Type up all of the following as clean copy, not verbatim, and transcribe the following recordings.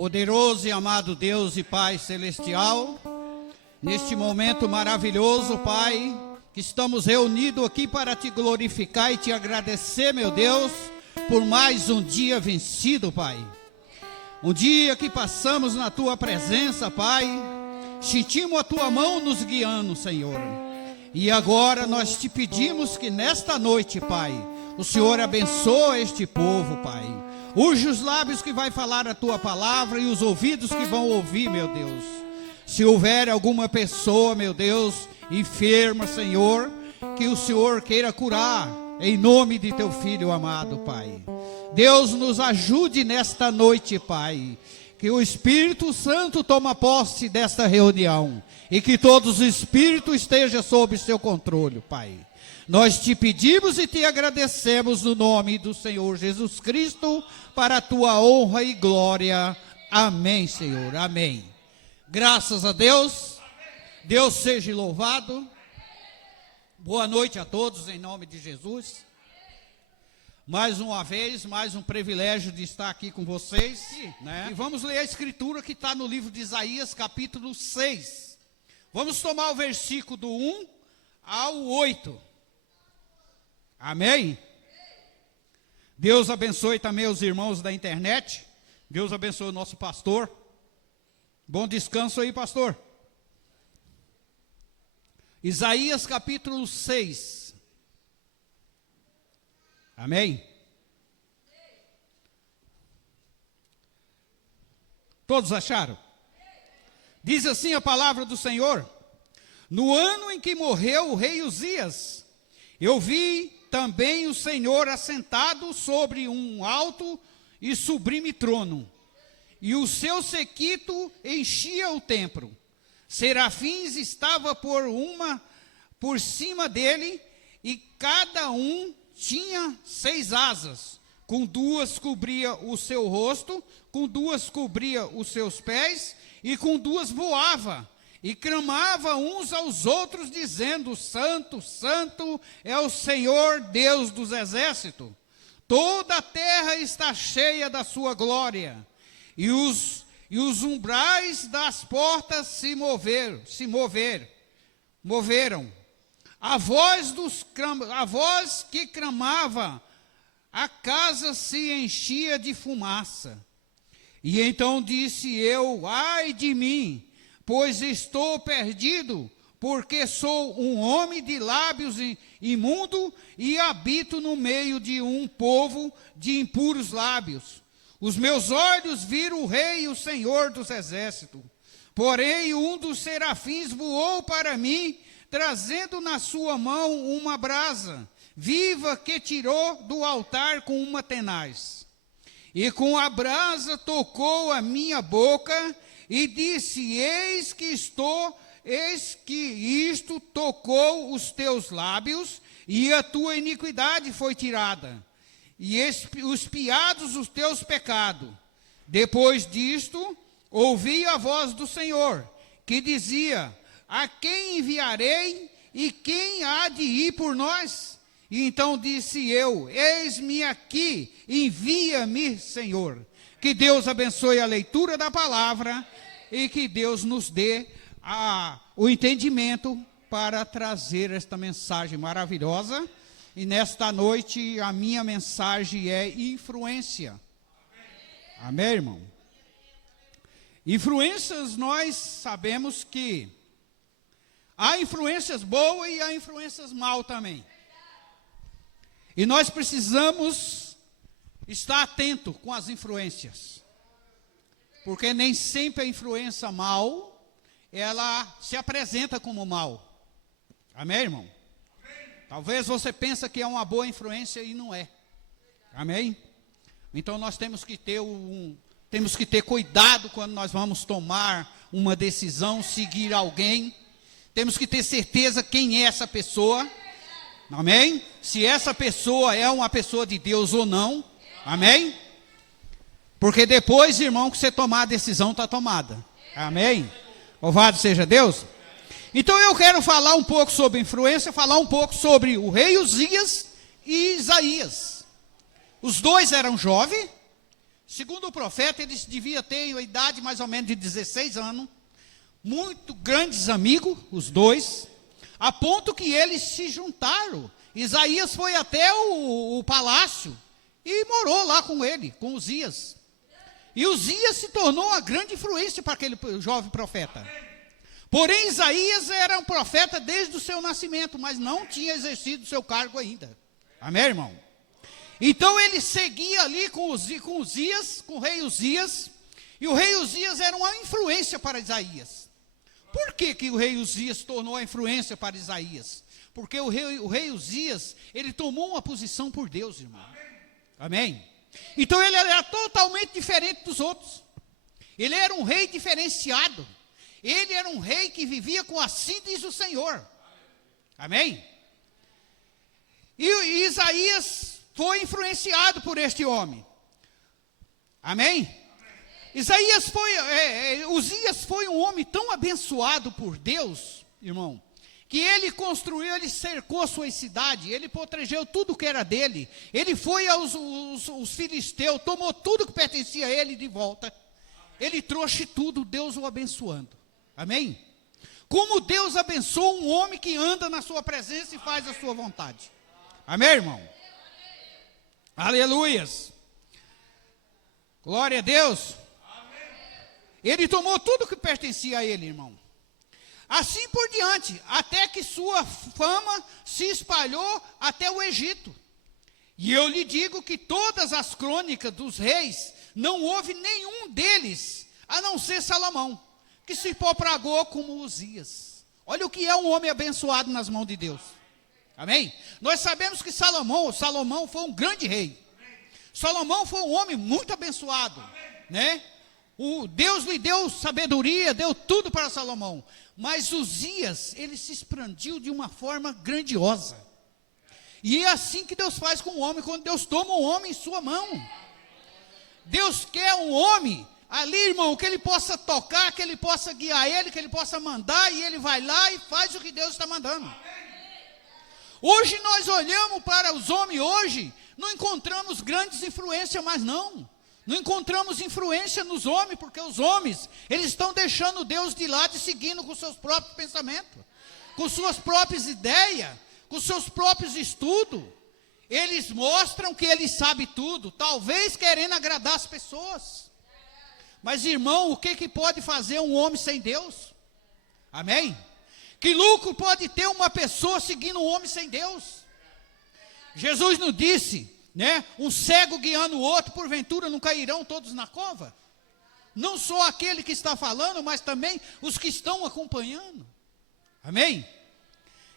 Poderoso e amado Deus e Pai Celestial, neste momento maravilhoso, Pai, que estamos reunidos aqui para te glorificar e te agradecer, meu Deus, por mais um dia vencido, Pai. Um dia que passamos na Tua presença, Pai, sentimos a Tua mão nos guiando, Senhor. E agora nós te pedimos que nesta noite, Pai, o Senhor abençoe este povo, Pai. Urge os lábios que vai falar a Tua palavra e os ouvidos que vão ouvir, meu Deus. Se houver alguma pessoa, meu Deus, enferma, Senhor, que o Senhor queira curar, em nome de Teu Filho amado, Pai. Deus nos ajude nesta noite, Pai. Que o Espírito Santo toma posse desta reunião e que todos os espíritos estejam sob seu controle, Pai. Nós te pedimos e te agradecemos no nome do Senhor Jesus Cristo, para a tua honra e glória. Amém, Senhor. Amém. Graças a Deus. Deus seja louvado. Boa noite a todos, em nome de Jesus. Mais uma vez, mais um privilégio de estar aqui com vocês, né? E vamos ler a escritura que está no livro de Isaías, capítulo 6. Vamos tomar o versículo do 1 ao 8. Amém? Deus abençoe também os irmãos da internet. Deus abençoe o nosso pastor. Bom descanso aí, pastor. Isaías capítulo 6. Amém? Todos acharam? Diz assim a palavra do Senhor: no ano em que morreu o rei Uzias, eu vi também o Senhor assentado sobre um alto e sublime trono, e o seu séquito enchia o templo. Serafins estavam por cima dele, e cada um tinha 6 asas. Com 2 cobria o seu rosto, com 2 cobria os seus pés, e com 2 voava. E clamava uns aos outros, dizendo: Santo, Santo é o Senhor Deus dos exércitos. Toda a terra está cheia da sua glória. E os umbrais das portas se moveram. A voz que clamava, a casa se enchia de fumaça. E então disse eu: ai de mim, pois estou perdido, porque sou um homem de lábios imundo e habito no meio de um povo de impuros lábios. Os meus olhos viram o Rei e o Senhor dos exércitos. Porém, um dos serafins voou para mim, trazendo na sua mão uma brasa viva que tirou do altar com uma tenaz. E com a brasa tocou a minha boca, e disse: eis que isto tocou os teus lábios, e a tua iniquidade foi tirada, e expiados os teus pecados. Depois disto, ouvi a voz do Senhor, que dizia: a quem enviarei, e quem há de ir por nós? E então disse eu: eis-me aqui, envia-me, Senhor. Que Deus abençoe a leitura da palavra, e que Deus nos dê o entendimento para trazer esta mensagem maravilhosa. E nesta noite a minha mensagem é influência. Amém, irmão? Influências, nós sabemos que há influências boas e há influências mal também. E nós precisamos estar atento com as influências. Porque nem sempre a influência mal, ela se apresenta como mal. Amém, irmão? Amém. Talvez você pense que é uma boa influência e não é. Amém? Então nós temos que ter cuidado quando nós vamos tomar uma decisão, seguir alguém. Temos que ter certeza quem é essa pessoa. Amém? Se essa pessoa é uma pessoa de Deus ou não. Amém? Porque depois, irmão, que você tomar a decisão, está tomada. Amém? Louvado seja Deus. Então eu quero falar um pouco sobre influência, falar um pouco sobre o rei Uzias e Isaías. Os dois eram jovens, Segundo o profeta, eles deviam ter a idade mais ou menos de 16 anos, muito grandes amigos, os dois, a ponto que eles se juntaram. Isaías foi até o palácio e morou lá com ele, com Uzias. E Uzias se tornou uma grande influência para aquele jovem profeta. Porém, Isaías era um profeta desde o seu nascimento, mas não tinha exercido o seu cargo ainda. Amém, irmão? Então ele seguia ali com Uzias, com o rei Uzias, e o rei Uzias era uma influência para Isaías. Por que o rei Uzias tornou a influência para Isaías? Porque o rei Uzias, ele tomou uma posição por Deus, irmão. Amém? Então ele era totalmente diferente dos outros. Ele era um rei diferenciado. Ele era um rei que vivia com assim diz o Senhor. Amém? E Isaías foi influenciado por este homem. Amém? Uzias foi um homem tão abençoado por Deus, irmão, que ele construiu, ele cercou a sua cidade, ele protegeu tudo que era dele, ele foi aos filisteus, tomou tudo que pertencia a ele de volta, ele trouxe tudo, Deus o abençoando. Amém? Como Deus abençoa um homem que anda na sua presença e faz a sua vontade. Amém, irmão? Aleluias. Glória a Deus. Ele tomou tudo que pertencia a ele, irmão. Assim por diante, até que sua fama se espalhou até o Egito. E eu lhe digo que todas as crônicas dos reis, não houve nenhum deles, a não ser Salomão, que se propagou como Uzias. Olha o que é um homem abençoado nas mãos de Deus. Amém? Nós sabemos que Salomão foi um grande rei. Salomão foi um homem muito abençoado, né? Deus lhe deu sabedoria, deu tudo para Salomão. Mas Uzias, ele se expandiu de uma forma grandiosa. E é assim que Deus faz com o homem, quando Deus toma um homem em sua mão. Deus quer um homem ali, irmão, que ele possa tocar, que ele possa guiar ele, que ele possa mandar, e ele vai lá e faz o que Deus está mandando. Hoje nós olhamos para os homens hoje, não encontramos grandes influências, mas não encontramos influência nos homens, porque os homens, eles estão deixando Deus de lado e seguindo com seus próprios pensamentos, com suas próprias ideias, com seus próprios estudos. Eles mostram que eles sabem tudo, talvez querendo agradar as pessoas. Mas, irmão, o que pode fazer um homem sem Deus? Amém? Que lucro pode ter uma pessoa seguindo um homem sem Deus? Jesus nos disse, né? Um cego guiando o outro, porventura não cairão todos na cova? Não só aquele que está falando, mas também os que estão acompanhando. Amém?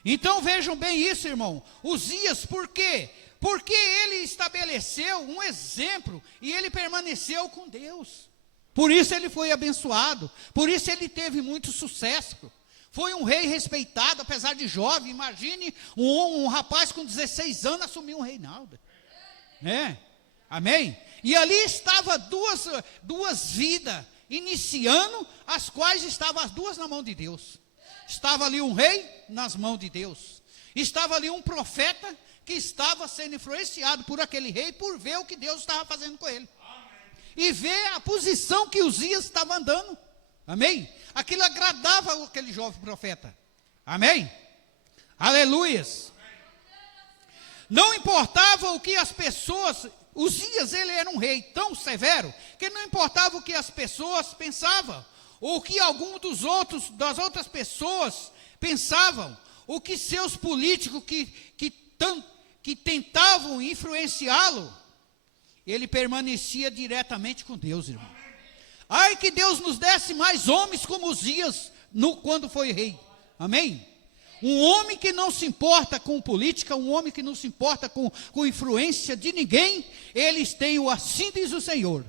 Então vejam bem isso, irmão. Uzias, por quê? Porque ele estabeleceu um exemplo e ele permaneceu com Deus. Por isso ele foi abençoado, por isso ele teve muito sucesso. Foi um rei respeitado, apesar de jovem. Imagine um rapaz com 16 anos assumir um reinado. Né? Amém? E ali estava duas vidas iniciando, as quais estavam as duas na mão de Deus. Estava ali um rei nas mãos de Deus. Estava ali um profeta que estava sendo influenciado por aquele rei, por ver o que Deus estava fazendo com ele. E ver a posição que Uzias estava andando. Amém? Aquilo agradava aquele jovem profeta. Amém? Aleluias. Não importava o que as pessoas... Uzias, ele era um rei tão severo, que não importava o que as pessoas pensavam, ou o que algum das outras pessoas pensavam, o que seus políticos que tentavam influenciá-lo, ele permanecia diretamente com Deus, irmão. Ai, que Deus nos desse mais homens como Uzias quando foi rei. Amém? Um homem que não se importa com política, um homem que não se importa com influência de ninguém, eles têm o assim diz o Senhor.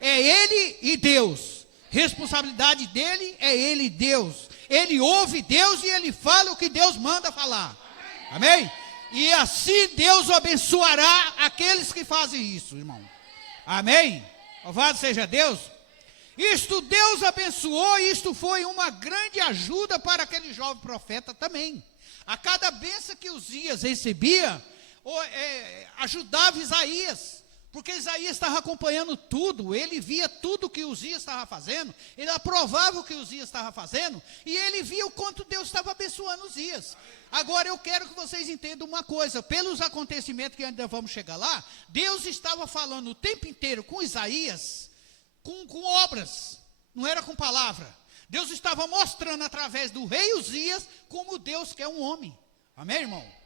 É ele e Deus. Responsabilidade dele é ele e Deus. Ele ouve Deus e ele fala o que Deus manda falar. Amém? E assim Deus abençoará aqueles que fazem isso, irmão. Amém? Louvado seja Deus. Isto Deus abençoou, e isto foi uma grande ajuda para aquele jovem profeta também. A cada bênção que Uzias recebia, ajudava Isaías, Porque Isaías estava acompanhando tudo, ele via tudo que Uzias estava fazendo, ele aprovava o que Uzias estava fazendo, e ele via o quanto Deus estava abençoando Uzias. Agora eu quero que vocês entendam uma coisa, pelos acontecimentos que ainda vamos chegar lá, Deus estava falando o tempo inteiro com Isaías, com obras, não era com palavra. Deus estava mostrando através do rei Uzias como Deus quer um homem. Amém, irmão?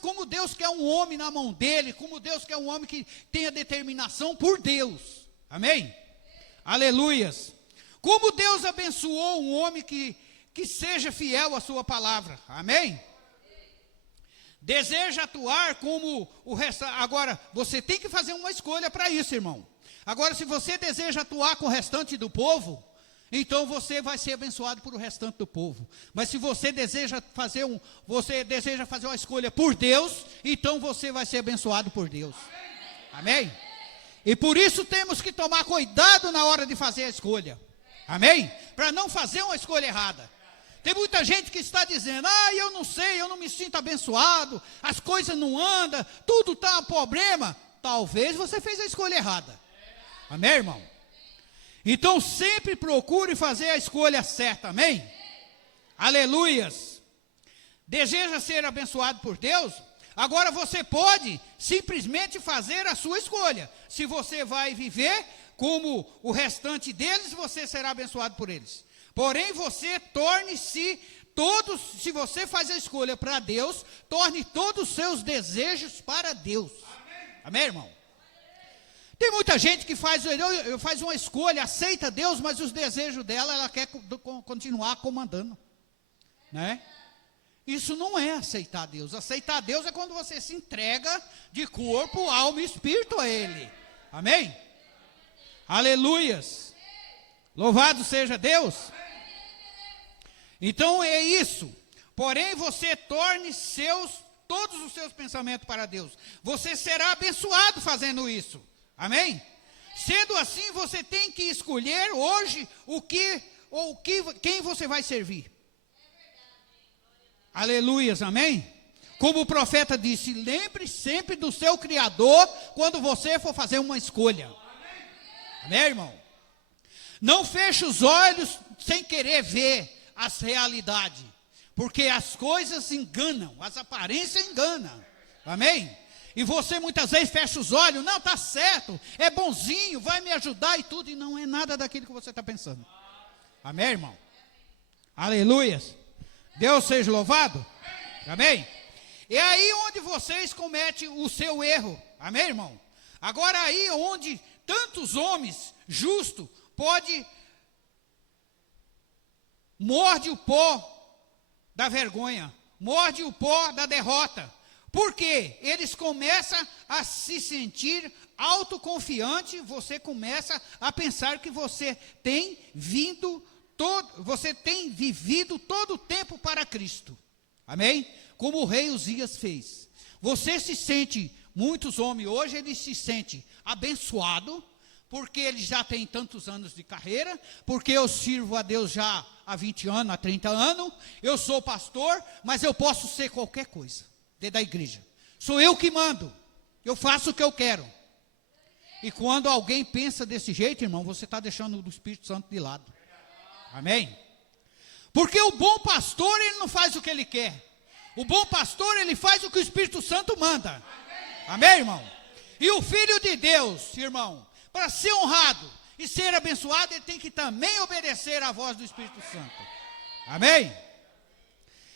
Como Deus quer um homem na mão dele, como Deus quer um homem que tenha determinação por Deus. Amém? Aleluias. Como Deus abençoou um homem que seja fiel à sua palavra. Amém? Deseja atuar como o resto. Agora, você tem que fazer uma escolha para isso, irmão. Agora, se você deseja atuar com o restante do povo, então você vai ser abençoado por o restante do povo. Mas se você deseja fazer uma escolha por Deus, então você vai ser abençoado por Deus. Amém? E por isso temos que tomar cuidado na hora de fazer a escolha. Amém? Para não fazer uma escolha errada. Tem muita gente que está dizendo, eu não sei, eu não me sinto abençoado, as coisas não andam, tudo está um problema. Talvez você fez a escolha errada. Amém, irmão? Então sempre procure fazer a escolha certa, amém? Aleluias. Deseja ser abençoado por Deus? Agora você pode simplesmente fazer a sua escolha. Se você vai viver como o restante deles, você será abençoado por eles. Porém você se você faz a escolha para Deus, torne todos os seus desejos para Deus. Amém, irmão? Tem muita gente que faz uma escolha, aceita Deus, mas os desejos dela, ela quer continuar comandando. Né? Isso não é aceitar Deus. Aceitar Deus é quando você se entrega de corpo, alma e espírito a Ele. Amém? Aleluias. Louvado seja Deus. Então é isso. Porém você torne todos os seus pensamentos para Deus. Você será abençoado fazendo isso. Amém? Sendo assim, você tem que escolher hoje quem você vai servir. Aleluias, amém? Como o profeta disse, lembre sempre do seu Criador quando você for fazer uma escolha. Amém, irmão? Não feche os olhos sem querer ver as realidades, porque as coisas enganam, as aparências enganam. Amém? E você muitas vezes fecha os olhos, não, está certo, é bonzinho, vai me ajudar e tudo, e não é nada daquilo que você está pensando. Amém, irmão? Aleluias. Deus seja louvado. Amém? É aí onde vocês cometem o seu erro. Amém, irmão? Agora aí onde tantos homens justos morde o pó da vergonha, morde o pó da derrota. Porque eles começam a se sentir autoconfiante, você começa a pensar que você tem vivido todo o tempo para Cristo. Amém? Como o rei Uzias fez. Você se sente, muitos homens hoje, eles se sentem abençoados, porque eles já têm tantos anos de carreira, porque eu sirvo a Deus já há 20 anos, há 30 anos, eu sou pastor, mas eu posso ser qualquer coisa dentro da igreja. Sou eu que mando, eu faço o que eu quero. E quando alguém pensa desse jeito, irmão, você está deixando o Espírito Santo de lado. Amém? Porque o bom pastor, ele não faz o que ele quer. O bom pastor, ele faz o que o Espírito Santo manda. Amém, irmão? E o Filho de Deus, irmão, para ser honrado e ser abençoado, ele tem que também obedecer à voz do Espírito Santo. Amém?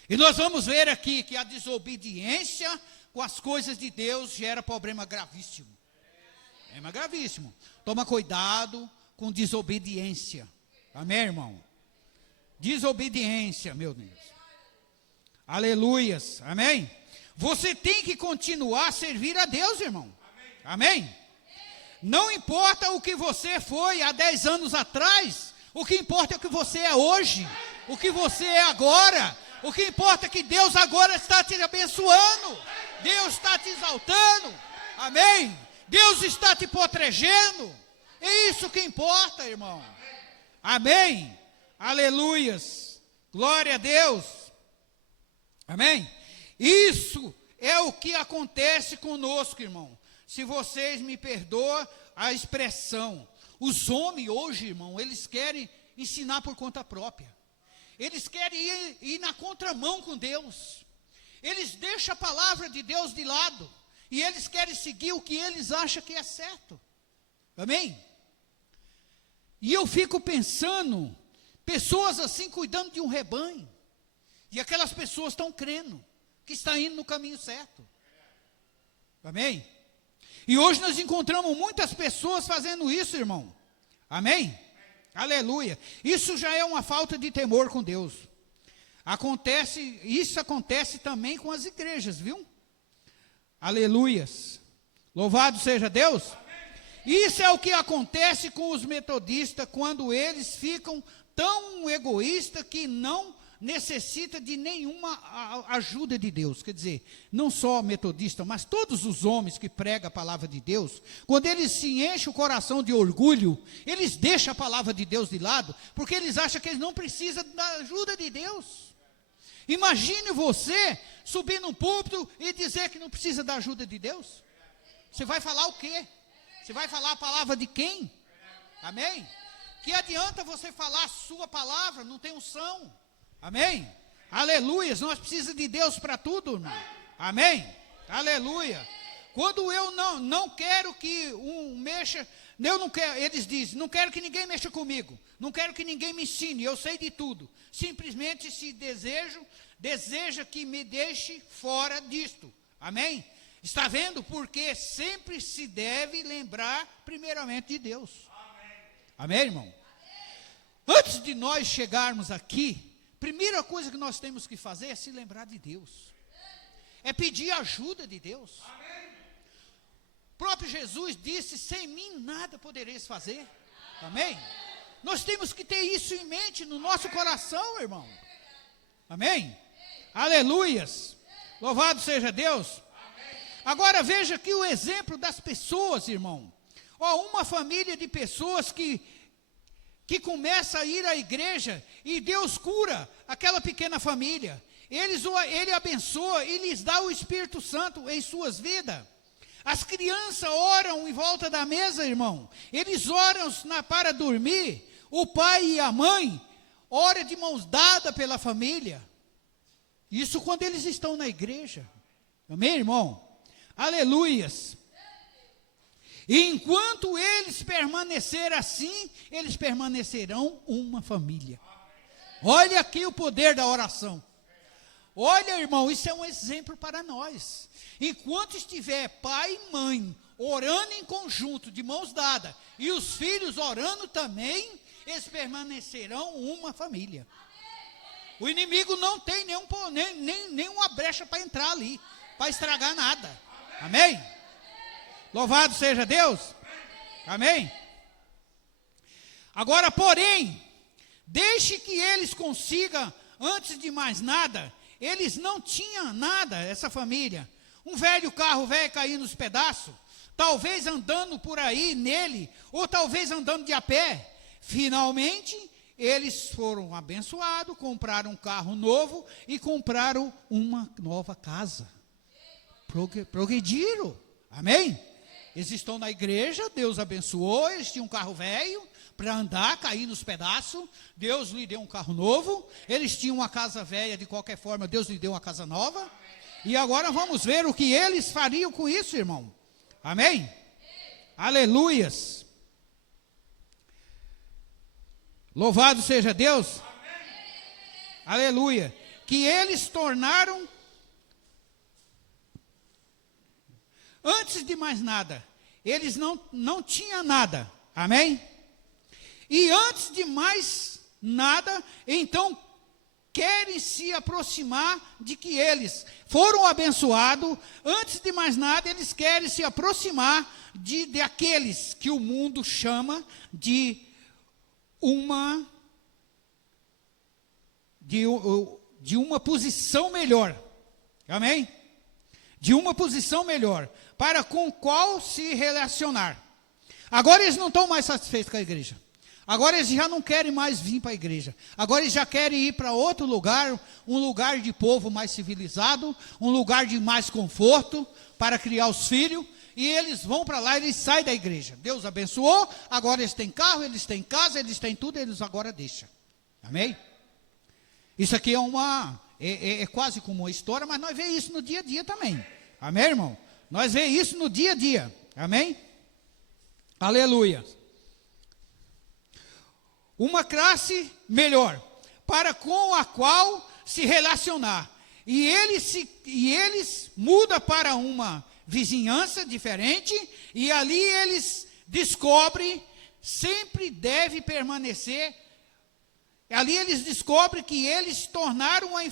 E nós vamos ver aqui que a desobediência com as coisas de Deus gera problema gravíssimo. Problema gravíssimo. Toma cuidado com desobediência. Amém, irmão? Desobediência, meu Deus. Aleluias. Amém? Você tem que continuar a servir a Deus, irmão. Amém? Não importa o que você foi há 10 anos atrás, o que importa é o que você é hoje, o que você é agora. O que importa é que Deus agora está te abençoando, Deus está te exaltando, amém? Deus está te protegendo, é isso que importa, irmão. Amém? Aleluias, glória a Deus, amém? Isso é o que acontece conosco, irmão. se vocês me perdoam a expressão. Os homens hoje, irmão, eles querem ensinar por conta própria. Eles querem ir na contramão com Deus. Eles deixam a palavra de Deus de lado. E eles querem seguir o que eles acham que é certo. Amém? E eu fico pensando, pessoas assim cuidando de um rebanho. E aquelas pessoas estão crendo que está indo no caminho certo. Amém? E hoje nós encontramos muitas pessoas fazendo isso, irmão. Amém? Aleluia. Isso já é uma falta de temor com Deus. Isso acontece também com as igrejas, viu? Aleluias. Louvado seja Deus. Isso é o que acontece com os metodistas quando eles ficam tão egoístas que não necessita de nenhuma ajuda de Deus. Quer dizer, não só metodista, mas todos os homens que pregam a palavra de Deus, quando eles se enchem o coração de orgulho, eles deixam a palavra de Deus de lado, porque eles acham que eles não precisam da ajuda de Deus. Imagine você subir num púlpito e dizer que não precisa da ajuda de Deus. Você vai falar o quê? Você vai falar a palavra de quem? Amém? Que adianta você falar a sua palavra, não tem unção. Amém? Aleluia. Nós precisamos de Deus para tudo, irmão. Amém? Aleluia. Quando eu não quero que mexa, eu não quero, eles dizem, não quero que ninguém mexa comigo, não quero que ninguém me ensine, eu sei de tudo. Simplesmente se deseja que me deixe fora disto. Amém? Está vendo? Porque sempre se deve lembrar primeiramente de Deus. Amém, irmão? Antes de nós chegarmos aqui, primeira coisa que nós temos que fazer é se lembrar de Deus. É pedir ajuda de Deus. O próprio Jesus disse, sem mim nada podereis fazer. Amém? Nós temos que ter isso em mente no nosso coração, irmão. Amém? Aleluias. Louvado seja Deus. Agora veja aqui o exemplo das pessoas, irmão. Uma família de pessoas que começa a ir à igreja e Deus cura aquela pequena família. Ele abençoa e lhes dá o Espírito Santo em suas vidas. As crianças oram em volta da mesa, irmão. Eles oram para dormir. O pai e a mãe oram de mãos dadas pela família. Isso quando eles estão na igreja. Amém, irmão? Aleluias. E enquanto eles permanecerem assim, eles permanecerão uma família. Olha aqui o poder da oração. Olha, irmão, isso é um exemplo para nós. Enquanto estiver pai e mãe orando em conjunto, de mãos dadas, e os filhos orando também, eles permanecerão uma família. O inimigo não tem nenhuma brecha para entrar ali, para estragar nada. Amém? Louvado seja Deus. Amém? Agora, porém, deixe que eles consigam, antes de mais nada, eles não tinham nada, essa família. Um velho carro velho cair nos pedaços, talvez andando por aí nele, ou talvez andando de a pé. Finalmente, eles foram abençoados, compraram um carro novo e compraram uma nova casa. Progrediram. Amém? Eles estão na igreja, Deus abençoou, eles tinham um carro velho para andar, cair nos pedaços, Deus lhe deu um carro novo, eles tinham uma casa velha, de qualquer forma, Deus lhe deu uma casa nova, e agora vamos ver o que eles fariam com isso, irmão. Amém? Aleluias. Louvado seja Deus. Aleluia. Que eles tornaram, antes de mais nada, eles não tinham nada. Amém? E antes de mais nada, então, querem se aproximar de que eles foram abençoados. Antes de mais nada, eles querem se aproximar de aqueles que o mundo chama de uma posição melhor. Amém? De uma posição melhor, para com qual se relacionar. Agora eles não estão mais satisfeitos com a igreja. Agora eles já não querem mais vir para a igreja. Agora eles já querem ir para outro lugar, um lugar de povo mais civilizado, um lugar de mais conforto, para criar os filhos. e eles vão para lá, eles saem da igreja. Deus abençoou, agora eles têm carro, eles têm casa, eles têm tudo, eles agora deixam. Amém? Isso aqui é quase como uma história, mas nós vemos isso no dia a dia também. Amém, irmão? Nós vemos isso no dia a dia. Amém? Aleluia. Uma classe melhor, para com a qual se relacionar. E eles mudam para uma vizinhança diferente, e ali eles descobrem, sempre deve permanecer. Ali eles descobrem que eles tornaram uma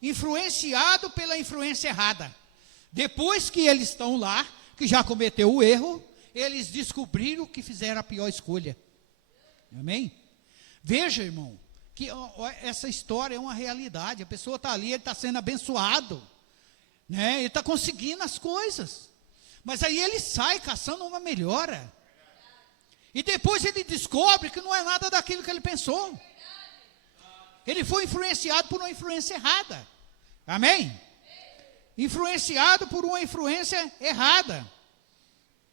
influenciado pela influência errada. Depois que eles estão lá, que já cometeu o erro, eles descobriram que fizeram a pior escolha. Amém? Veja, irmão, que essa história é uma realidade. A pessoa está ali, ele está sendo abençoado, né? Ele está conseguindo as coisas, mas aí ele sai caçando uma melhora, e depois ele descobre que não é nada daquilo que ele pensou. Ele foi influenciado por uma influência errada. Amém? Influenciado por uma influência errada.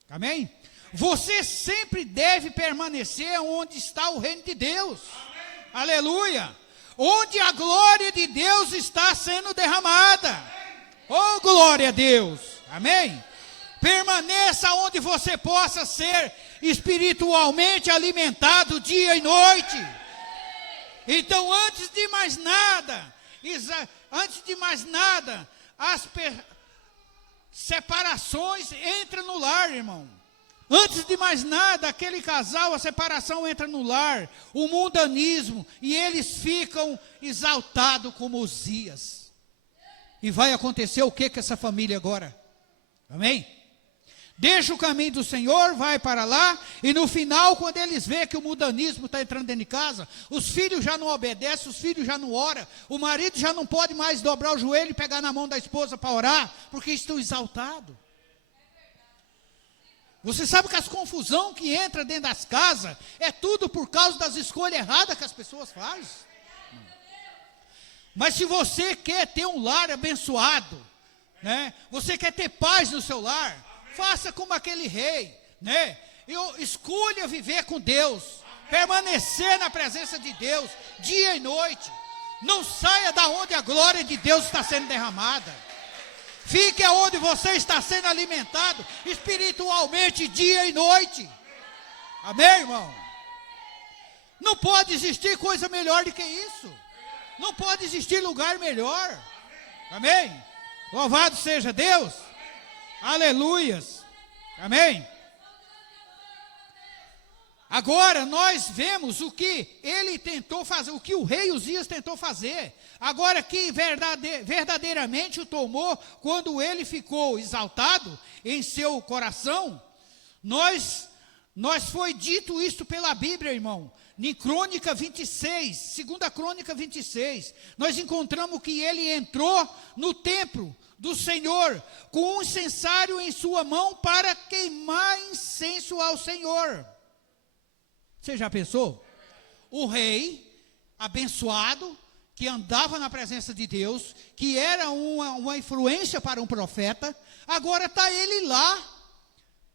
Amém? Você sempre deve permanecer onde está o reino de Deus. Amém. Aleluia. Onde a glória de Deus está sendo derramada. Oh, glória a Deus. Amém? Permaneça onde você possa ser espiritualmente alimentado dia e noite. Então, antes de mais nada, as separações entram no lar, irmão. Antes de mais nada, aquele casal, a separação entra no lar, o mundanismo, e eles ficam exaltados como Uzias. E vai acontecer o que com essa família agora? Amém? Deixa o caminho do Senhor, vai para lá, e no final, quando eles veem que o mundanismo está entrando dentro de casa, os filhos já não obedecem, os filhos já não oram, o marido já não pode mais dobrar o joelho e pegar na mão da esposa para orar, porque estão exaltados. Você sabe que as confusão que entra dentro das casas, é tudo por causa das escolhas erradas que as pessoas fazem. Mas se você quer ter um lar abençoado, né? Você quer ter paz no seu lar, faça como aquele rei, né? Escolha viver com Deus, permanecer na presença de Deus, dia e noite. Não saia da onde a glória de Deus está sendo derramada. Fique aonde você está sendo alimentado espiritualmente, dia e noite. Amém, irmão? Não pode existir coisa melhor do que isso. Não pode existir lugar melhor. Amém? Louvado seja Deus. Aleluias. Amém? Agora nós vemos o que ele tentou fazer, o que o rei Uzias tentou fazer. Agora que verdadeiramente o tomou, quando ele ficou exaltado em seu coração, nós foi dito isso pela Bíblia, irmão. Em Crônica 26, 2 Crônica 26, nós encontramos que ele entrou no templo do Senhor com um incensário em sua mão para queimar incenso ao Senhor. Você já pensou? O rei abençoado, que andava na presença de Deus, que era uma influência para um profeta, agora está ele lá,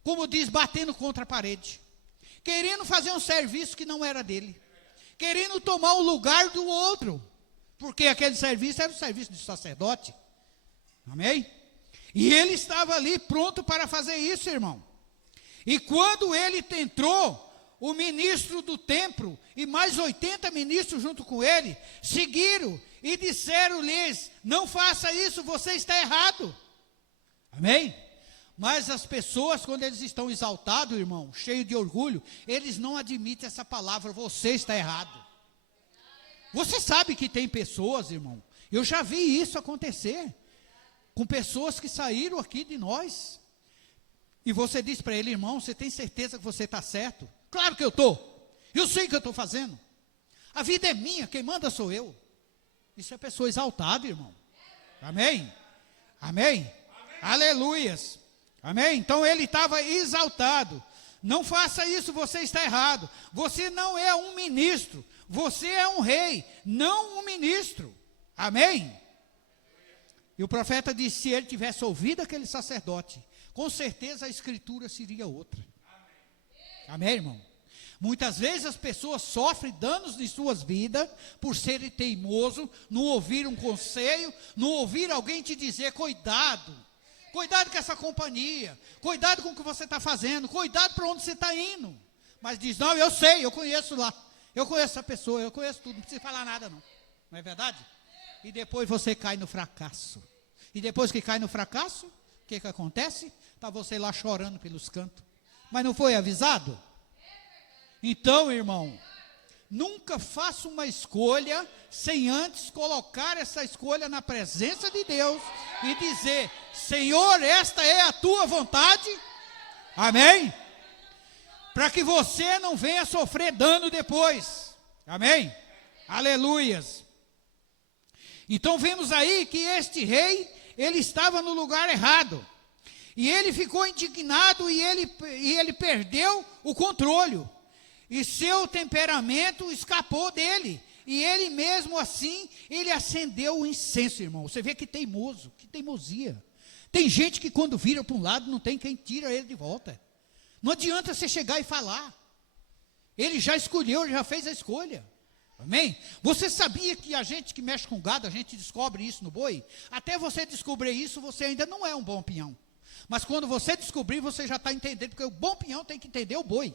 como diz, batendo contra a parede, querendo fazer um serviço que não era dele, querendo tomar o lugar do outro, porque aquele serviço era o serviço de sacerdote. Amém? E ele estava ali pronto para fazer isso, irmão. E quando ele entrou, o ministro do templo e mais 80 ministros junto com ele, seguiram e disseram-lhes: não faça isso, você está errado. Amém? Mas as pessoas, quando eles estão exaltados, irmão, cheios de orgulho, eles não admitem essa palavra, você está errado. Você sabe que tem pessoas, irmão, eu já vi isso acontecer, com pessoas que saíram aqui de nós, e você diz para ele: irmão, você tem certeza que você está certo? Claro que eu estou. Eu sei o que eu estou fazendo. A vida é minha, quem manda sou eu. Isso é pessoa exaltada, irmão. Amém? Amém? Aleluias. Amém? Então ele estava exaltado. Não faça isso, você está errado. Você não é um ministro. Você é um rei, não um ministro. Amém? E o profeta disse: se ele tivesse ouvido aquele sacerdote, com certeza a escritura seria outra. Amém, irmão? Muitas vezes as pessoas sofrem danos em suas vidas por serem teimosos, não ouvir um conselho, não ouvir alguém te dizer: cuidado com essa companhia, cuidado com o que você está fazendo, cuidado para onde você está indo. Mas diz: não, eu sei, eu conheço lá, eu conheço essa pessoa, eu conheço tudo, não precisa falar nada não. Não é verdade? E depois você cai no fracasso. E depois que cai no fracasso, o que acontece? Está você lá chorando pelos cantos. Mas não foi avisado? Então, irmão, nunca faça uma escolha sem antes colocar essa escolha na presença de Deus e dizer: Senhor, esta é a tua vontade. Amém? Para que você não venha sofrer dano depois. Amém? Aleluias. Então vemos aí que este rei, ele estava no lugar errado. E ele ficou indignado e ele perdeu o controle. E seu temperamento escapou dele. E ele mesmo assim, ele acendeu o incenso, irmão. Você vê que teimoso, que teimosia. Tem gente que quando vira para um lado, não tem quem tira ele de volta. Não adianta você chegar e falar. Ele já escolheu, ele já fez a escolha. Amém? Você sabia que a gente que mexe com gado, a gente descobre isso no boi? Até você descobrir isso, você ainda não é um bom peão. Mas quando você descobrir, você já está entendendo, porque o bom peão tem que entender o boi.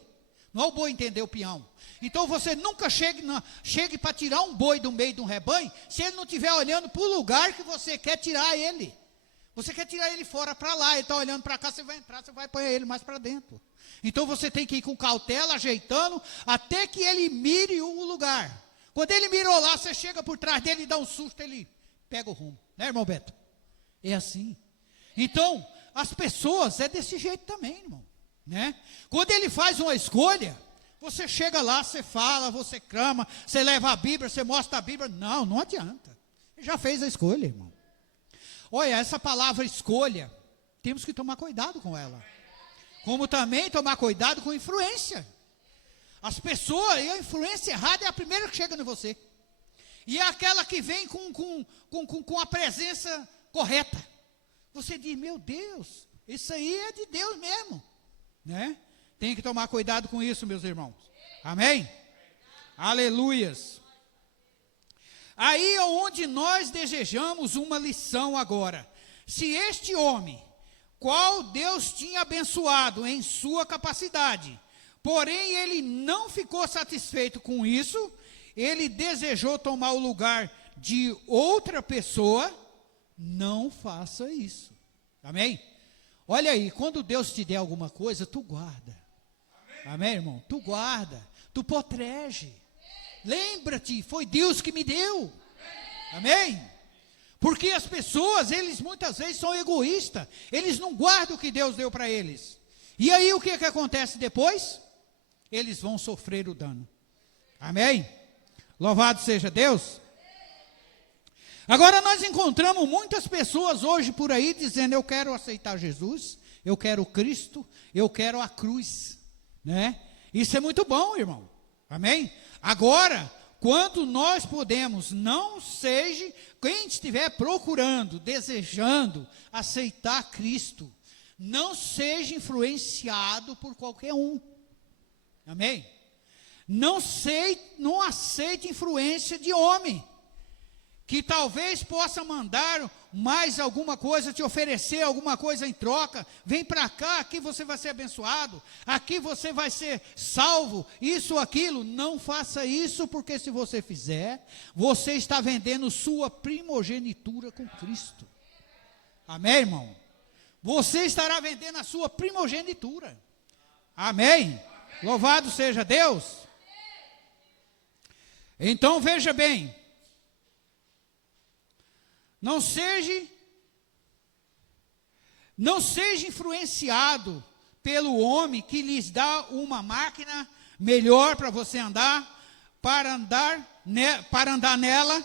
Não é o boi entender o peão. Então você nunca chegue para tirar um boi do meio de um rebanho, se ele não estiver olhando para o lugar que você quer tirar ele. Você quer tirar ele fora para lá, ele está olhando para cá, você vai entrar, você vai pôr ele mais para dentro. Então você tem que ir com cautela, ajeitando, até que ele mire o lugar. Quando ele mirou lá, você chega por trás dele e dá um susto, ele pega o rumo. Né, irmão Beto? É assim. Então, as pessoas é desse jeito também, irmão. Né? Quando ele faz uma escolha, você chega lá, você fala, você clama, você leva a Bíblia, você mostra a Bíblia. Não, não adianta. Ele já fez a escolha, irmão. Olha, essa palavra escolha, temos que tomar cuidado com ela. Como também tomar cuidado com influência. As pessoas, e a influência errada é a primeira que chega em você. E é aquela que vem com a presença correta. Você diz: meu Deus, isso aí é de Deus mesmo. Né? Tem que tomar cuidado com isso, meus irmãos. Amém? Aleluias. Aí é onde nós desejamos uma lição agora. Se este homem, qual Deus tinha abençoado em sua capacidade, porém ele não ficou satisfeito com isso, ele desejou tomar o lugar de outra pessoa, não faça isso. Amém? Olha aí, quando Deus te der alguma coisa, tu guarda. Amém, irmão? Tu guarda, tu protege. Lembra-te, foi Deus que me deu. Amém? Porque as pessoas, eles muitas vezes são egoístas. Eles não guardam o que Deus deu para eles. E aí o que acontece depois? Eles vão sofrer o dano. Amém? Louvado seja Deus. Agora nós encontramos muitas pessoas hoje por aí dizendo: eu quero aceitar Jesus, eu quero Cristo, eu quero a cruz, né? Isso é muito bom, irmão. Amém? Agora, quando nós podemos, não seja, quem estiver procurando, desejando aceitar Cristo, não seja influenciado por qualquer um. Amém? Não aceite influência de homem, que talvez possa mandar mais alguma coisa, te oferecer alguma coisa em troca. Vem para cá, aqui você vai ser abençoado, aqui você vai ser salvo, isso, aquilo. Não faça isso, porque se você fizer, você está vendendo sua primogenitura com Cristo. Amém, irmão? Você estará vendendo a sua primogenitura. Amém? Louvado seja Deus. Então veja bem, não seja influenciado pelo homem que lhes dá uma máquina melhor para você andar, para andar nela.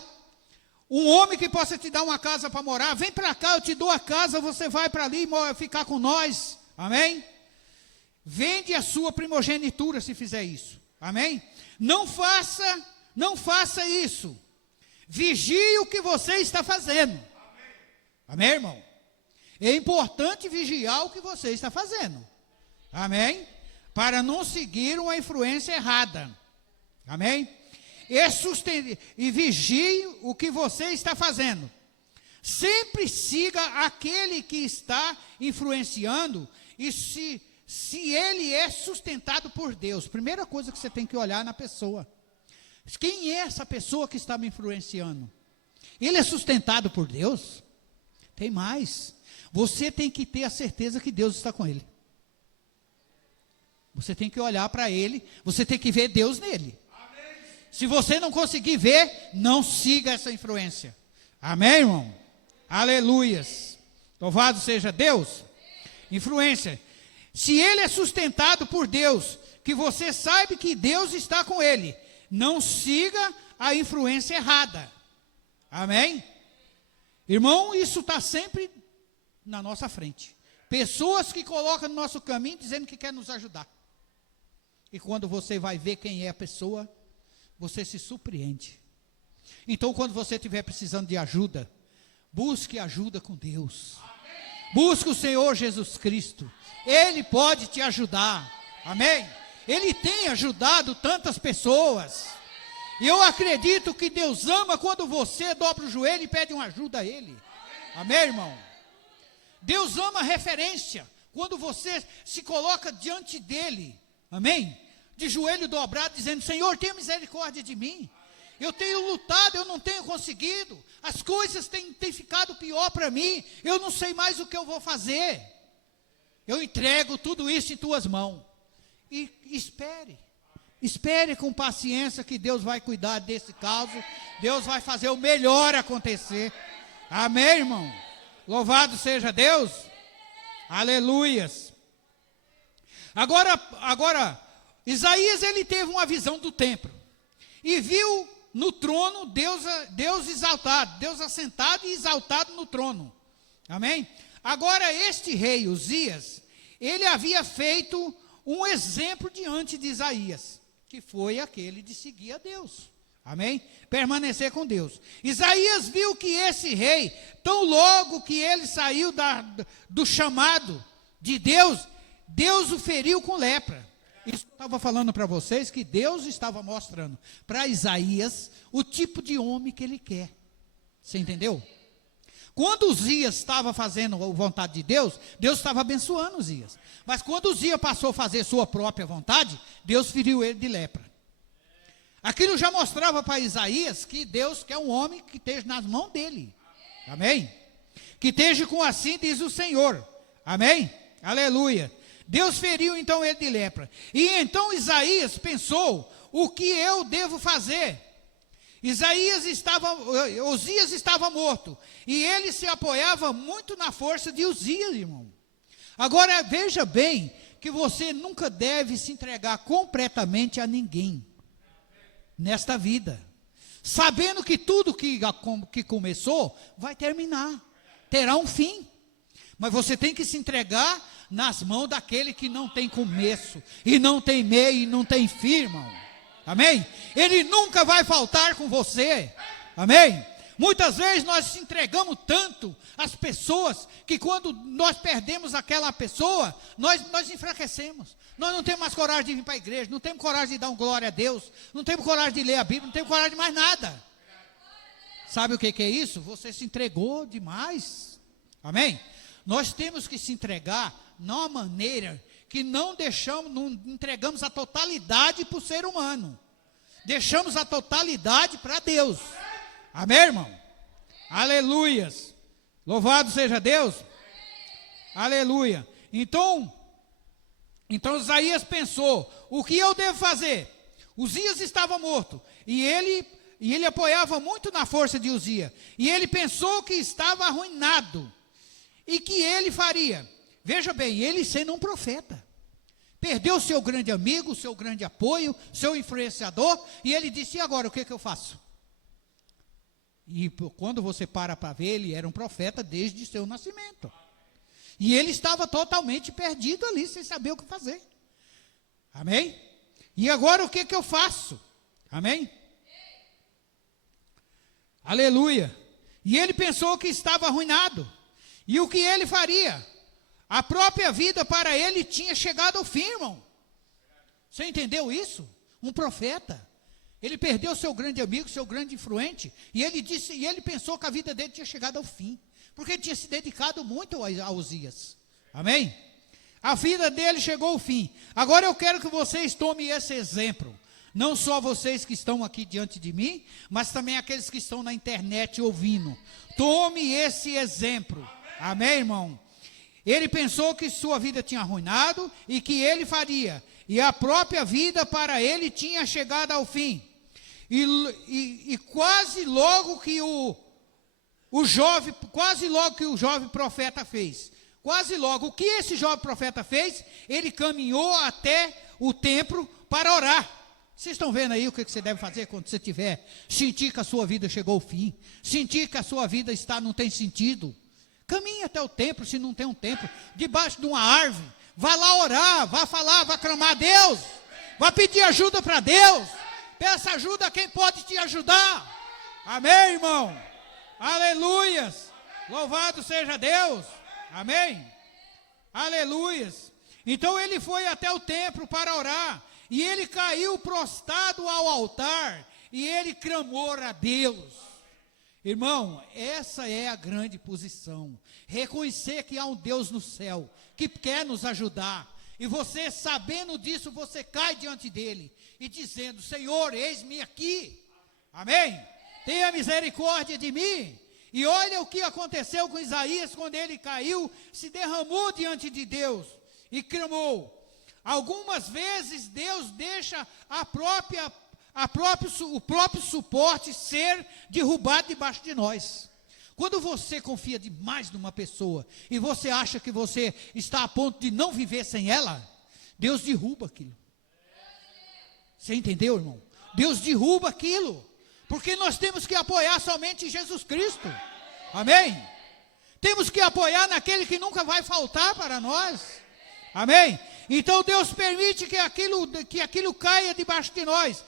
Um homem que possa te dar uma casa para morar, vem para cá, eu te dou a casa, você vai para ali ficar com nós. Amém? Vende a sua primogenitura se fizer isso. Amém? Não faça isso. Vigie o que você está fazendo. Amém, irmão? É importante vigiar o que você está fazendo. Amém? Para não seguir uma influência errada. Amém? E vigie o que você está fazendo. Sempre siga aquele que está influenciando e se ele é sustentado por Deus. Primeira coisa que você tem que olhar na pessoa. Quem é essa pessoa que está me influenciando? Ele é sustentado por Deus? Tem mais. Você tem que ter a certeza que Deus está com ele. Você tem que olhar para ele, você tem que ver Deus nele. Amém. Se você não conseguir ver, não siga essa influência. Amém, irmão? Aleluias. Louvado seja Deus. Influência. Se ele é sustentado por Deus, que você sabe que Deus está com ele, não siga a influência errada. Amém? Irmão, isso está sempre na nossa frente. Pessoas que colocam no nosso caminho dizendo que quer nos ajudar. E quando você vai ver quem é a pessoa, você se surpreende. Então, quando você estiver precisando de ajuda, busque ajuda com Deus. Busque o Senhor Jesus Cristo. Ele pode te ajudar. Amém? Ele tem ajudado tantas pessoas. E eu acredito que Deus ama quando você dobra o joelho e pede uma ajuda a Ele. Amém, irmão? Deus ama a referência. Quando você se coloca diante dEle. Amém? De joelho dobrado, dizendo: Senhor, tenha misericórdia de mim. Eu tenho lutado, eu não tenho conseguido. As coisas têm ficado pior para mim. Eu não sei mais o que eu vou fazer. Eu entrego tudo isso em tuas mãos. E espere. Espere com paciência que Deus vai cuidar desse caso. Deus vai fazer o melhor acontecer. Amém, irmão? Louvado seja Deus. Aleluias. Agora, Isaías, ele teve uma visão do templo. E viu no trono Deus exaltado. Deus assentado e exaltado no trono. Amém? Agora, este rei, Uzias, ele havia feito um exemplo diante de Isaías, que foi aquele de seguir a Deus. Amém? Permanecer com Deus. Isaías viu que esse rei, tão logo que ele saiu do chamado de Deus, Deus o feriu com lepra. Isso eu estava falando para vocês, que Deus estava mostrando para Isaías o tipo de homem que ele quer. Você entendeu? Quando Uzias estava fazendo a vontade de Deus, Deus estava abençoando Uzias. Mas quando Uzias passou a fazer sua própria vontade, Deus feriu ele de lepra. Aquilo já mostrava para Isaías que Deus quer um homem que esteja nas mãos dele. Amém? Que esteja com assim diz o Senhor. Amém? Aleluia. Deus feriu então ele de lepra. E então Isaías pensou: o que eu devo fazer? Uzias estava morto. E ele se apoiava muito na força de Uzias, irmão. Agora veja bem que você nunca deve se entregar completamente a ninguém nesta vida, sabendo que tudo que começou vai terminar, terá um fim. Mas você tem que se entregar nas mãos daquele que não tem começo, e não tem meio, e não tem fim, irmão. Amém? Ele nunca vai faltar com você. Amém? Muitas vezes nós se entregamos tanto às pessoas, que quando nós perdemos aquela pessoa, nós enfraquecemos. Nós não temos mais coragem de vir para a igreja, não temos coragem de dar um glória a Deus, não temos coragem de ler a Bíblia, não temos coragem de mais nada. Sabe o que é isso? Você se entregou demais. Amém? Nós temos que se entregar numa maneira que não entregamos a totalidade para o ser humano. Deixamos a totalidade para Deus. Amém, irmão? Aleluias. Louvado seja Deus. Aleluia. Então Isaías pensou: o que eu devo fazer? Uzias estava morto. E ele apoiava muito na força de Uzias. E ele pensou que estava arruinado. E que ele faria? Veja bem, ele sendo um profeta, perdeu seu grande amigo, seu grande apoio, seu influenciador, e ele disse: e agora, o que eu faço? E quando você para ver, ele era um profeta desde seu nascimento. E ele estava totalmente perdido ali, sem saber o que fazer. Amém? E agora o que eu faço? Amém? Aleluia. E ele pensou que estava arruinado. E o que ele faria? A própria vida para ele tinha chegado ao fim, irmão. Você entendeu isso? Um profeta. Ele perdeu seu grande amigo, seu grande influente, e ele pensou que a vida dele tinha chegado ao fim, porque ele tinha se dedicado muito a Uzias. Amém? A vida dele chegou ao fim. Agora eu quero que vocês tomem esse exemplo. Não só vocês que estão aqui diante de mim, mas também aqueles que estão na internet ouvindo. Tome esse exemplo. Amém, irmão? Ele pensou que sua vida tinha arruinado e que ele faria. E a própria vida para ele tinha chegado ao fim. E quase logo que o jovem profeta fez. Quase logo, o que esse jovem profeta fez? Ele caminhou até o templo para orar. Vocês estão vendo aí o que você deve fazer quando você sentir que a sua vida chegou ao fim, sentir que a sua vida não tem sentido. Caminhe até o templo, se não tem um templo, debaixo de uma árvore. Vá lá orar, vá falar, vá clamar a Deus, vá pedir ajuda para Deus. Peça ajuda a quem pode te ajudar. Amém, irmão? Aleluias. Louvado seja Deus. Amém? Aleluias. Então ele foi até o templo para orar. E ele caiu prostrado ao altar. E ele clamou a Deus. Irmão, essa é a grande posição. Reconhecer que há um Deus no céu que quer nos ajudar. E você, sabendo disso, você cai diante dele e dizendo: Senhor, eis-me aqui. Amém? Tenha misericórdia de mim. E olha o que aconteceu com Isaías quando ele caiu, se derramou diante de Deus e clamou. Algumas vezes Deus deixa o próprio suporte ser derrubado debaixo de nós. Quando você confia demais numa pessoa e você acha que você está a ponto de não viver sem ela, Deus derruba aquilo. Você entendeu, irmão? Deus derruba aquilo. Porque nós temos que apoiar somente Jesus Cristo. Amém? Temos que apoiar naquele que nunca vai faltar para nós. Amém? Então Deus permite que aquilo caia debaixo de nós.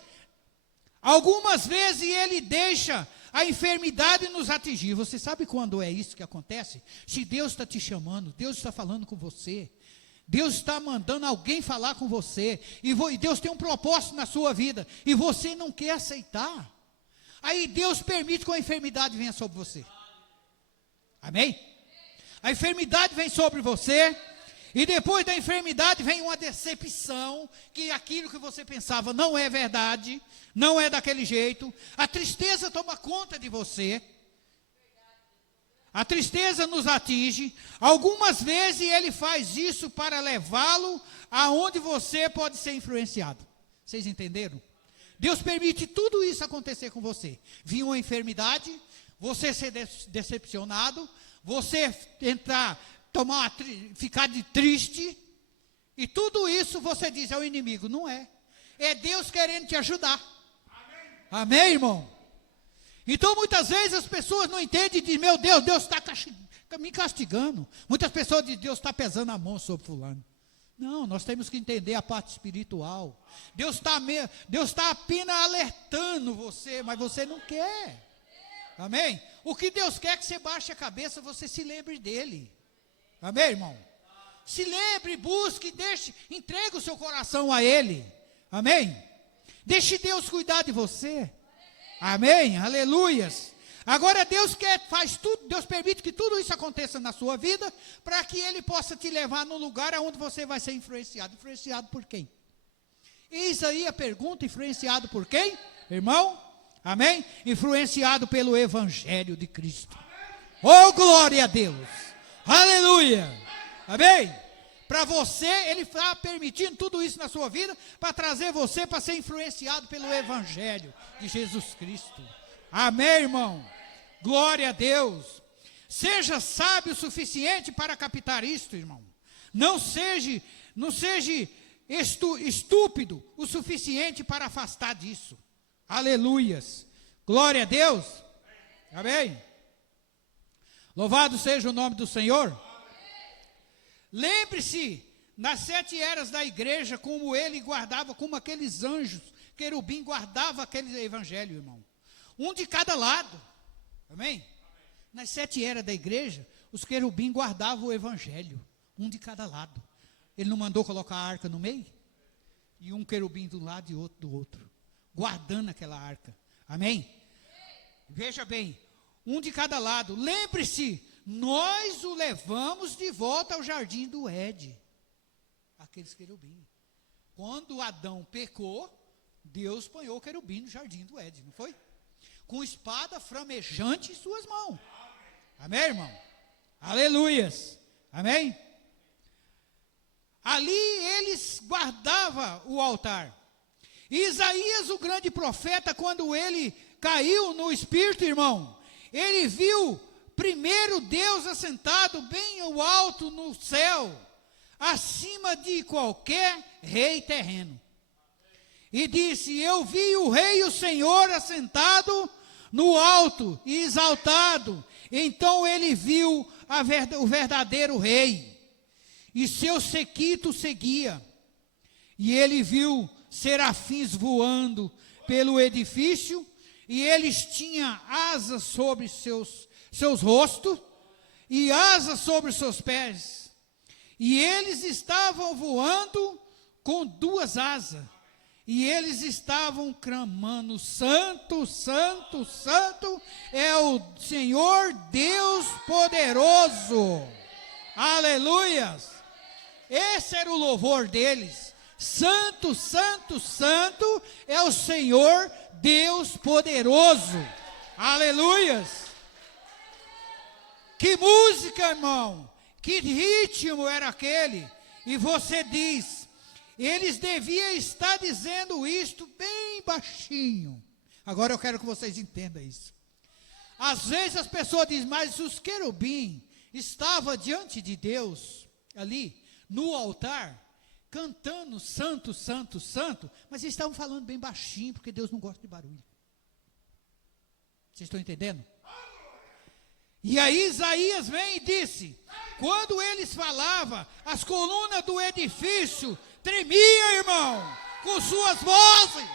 Algumas vezes Ele deixa a enfermidade nos atingir. Você sabe quando é isso que acontece? Se Deus está te chamando, Deus está falando com você, Deus está mandando alguém falar com você, e Deus tem um propósito na sua vida, e você não quer aceitar. Aí Deus permite que a enfermidade venha sobre você. Amém? A enfermidade vem sobre você, e depois da enfermidade vem uma decepção, que aquilo que você pensava não é verdade, não é daquele jeito. A tristeza toma conta de você. A tristeza nos atinge. Algumas vezes ele faz isso para levá-lo aonde você pode ser influenciado. Vocês entenderam? Deus permite tudo isso acontecer com você. Vir uma enfermidade, você ser decepcionado, você tentar ficar de triste, e tudo isso você diz: é o inimigo. Não é. É Deus querendo te ajudar. Amém, irmão? Então muitas vezes as pessoas não entendem e dizem: meu Deus, Deus está me castigando. Muitas pessoas dizem: Deus está pesando a mão sobre fulano. Não, nós temos que entender a parte espiritual. Deus está apenas alertando você, mas você não quer. Amém? O que Deus quer é que você baixe a cabeça, você se lembre dele. Amém, irmão? Se lembre, busque, entregue o seu coração a ele. Amém? Deixe Deus cuidar de você. Amém? Aleluias. Agora Deus faz tudo, Deus permite que tudo isso aconteça na sua vida, para que Ele possa te levar num lugar onde você vai ser influenciado. Influenciado por quem? Eis aí a pergunta: influenciado por quem, irmão? Amém? Influenciado pelo Evangelho de Cristo. Oh, glória a Deus! Aleluia! Amém? Para você, Ele está permitindo tudo isso na sua vida, para trazer você para ser influenciado pelo Evangelho de Jesus Cristo. Amém, irmão? Glória a Deus. Seja sábio o suficiente para captar isto, irmão. Não seja estúpido o suficiente para afastar disso. Aleluias. Glória a Deus. Amém? Louvado seja o nome do Senhor. Lembre-se, nas 7 eras da igreja, como ele guardava, como aqueles anjos, querubim, guardava aquele evangelho, irmão. Um de cada lado. Amém? Nas 7 eras da igreja, os querubins guardavam o evangelho, um de cada lado. Ele não mandou colocar a arca no meio? E um querubim do lado e outro do outro, guardando aquela arca. Amém? Veja bem, um de cada lado. Lembre-se, nós o levamos de volta ao jardim do Éden. Aqueles querubins. Quando Adão pecou, Deus ponhou o querubim no jardim do Éden, não foi? Com espada flamejante em suas mãos. Amém, irmão? Aleluias. Amém? Ali eles guardavam o altar. Isaías, o grande profeta, quando ele caiu no espírito, irmão, ele viu primeiro Deus assentado bem ao alto no céu, acima de qualquer rei terreno. E disse: eu vi o rei, o Senhor, assentado no alto e exaltado. Então ele viu o verdadeiro rei, e seu séquito seguia. E ele viu serafins voando pelo edifício, e eles tinham asas sobre seus rostos, e asas sobre seus pés. E eles estavam voando com duas asas, e eles estavam clamando: santo, santo, santo é o Senhor Deus poderoso. Aleluias! Esse era o louvor deles. Santo, santo, santo é o Senhor Deus poderoso. Aleluias! Que música, irmão! Que ritmo era aquele? E você diz: eles deviam estar dizendo isto bem baixinho. Agora eu quero que vocês entendam isso. Às vezes as pessoas dizem: mas os querubins estavam diante de Deus, ali, no altar, cantando santo, santo, santo, mas eles estavam falando bem baixinho, porque Deus não gosta de barulho. Vocês estão entendendo? E aí Isaías vem e disse: quando eles falavam, as colunas do edifício tremiam, irmão, com suas vozes.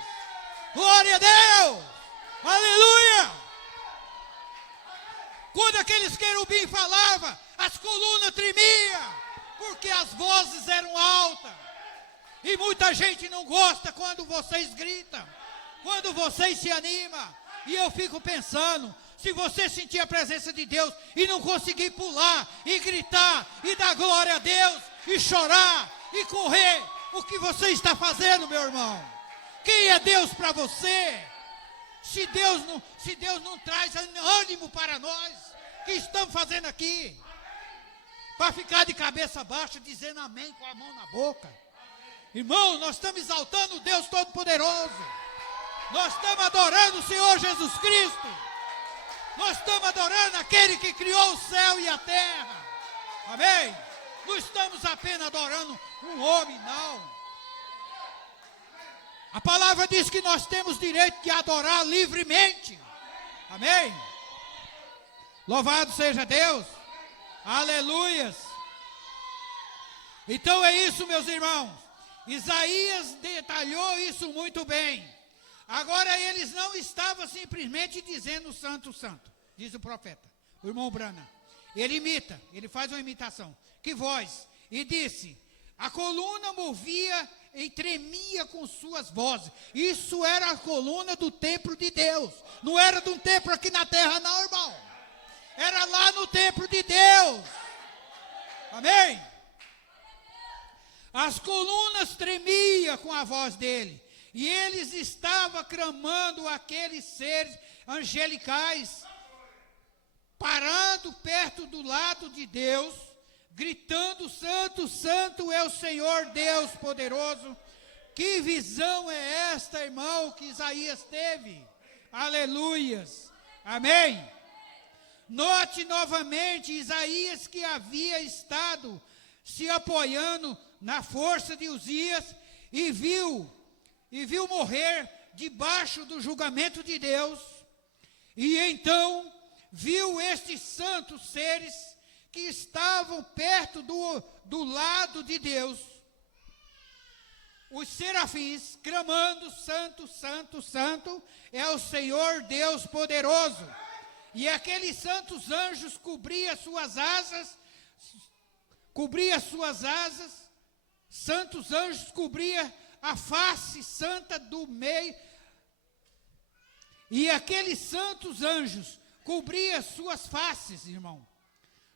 Glória a Deus! Aleluia! Quando aqueles querubins falavam, as colunas tremiam, porque as vozes eram altas. E muita gente não gosta quando vocês gritam, quando vocês se animam. E eu fico pensando, se você sentir a presença de Deus e não conseguir pular e gritar e dar glória a Deus e chorar e correr, o que você está fazendo, meu irmão? Quem é Deus para você? Se Deus não traz ânimo para nós, que estamos fazendo aqui? Para ficar de cabeça baixa dizendo amém com a mão na boca. Irmão, nós estamos exaltando o Deus Todo-Poderoso. Nós estamos adorando o Senhor Jesus Cristo. Nós estamos adorando aquele que criou o céu e a terra. Amém? Não estamos apenas adorando um homem, não. A palavra diz que nós temos direito de adorar livremente. Amém? Louvado seja Deus. Aleluias. Então é isso, meus irmãos. Isaías detalhou isso muito bem. Agora eles não estavam simplesmente dizendo santo, santo, diz o profeta, o irmão Brana. Ele imita, ele faz uma imitação. Que voz? E disse: a coluna movia e tremia com suas vozes. Isso era a coluna do templo de Deus. Não era de um templo aqui na terra, não, irmão. Era lá no templo de Deus. Amém? As colunas tremiam com a voz dele. E eles estavam clamando aqueles seres angelicais, parando perto do lado de Deus, gritando: santo, santo é o Senhor Deus poderoso. Que visão é esta, irmão, que Isaías teve? Aleluias. Amém? Note novamente Isaías, que havia estado se apoiando na força de Uzias e viu morrer debaixo do julgamento de Deus. E então viu estes santos seres que estavam perto do lado de Deus, os serafins, clamando: santo, santo, santo é o Senhor Deus poderoso. E aqueles santos anjos cobriam suas asas, santos anjos cobriam a face santa do meio. E aqueles santos anjos cobriam suas faces, irmão.